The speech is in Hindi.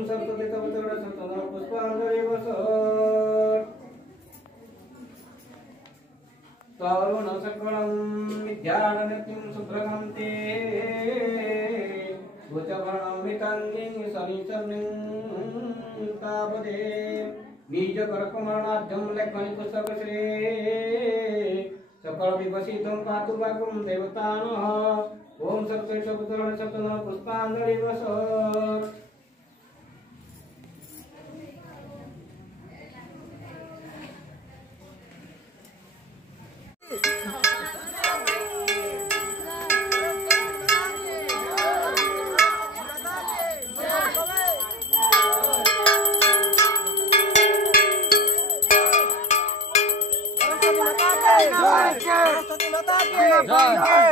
ओम सप्तते तवतरण सतन पुष्पांजलि वसत् तरुण सकलं विद्यारणतिं सुभ्रकान्ते भुजवर्णमिताङ्गीं सनिचर्निं तावदे बीजकर्कमरणाद्यं लेखनि पुस्तकश्री सकल विवसितं पातु वाकुं देवतानः ओम सप्तते तवतरण सतन पुष्पांजलि वसत् वाहिनी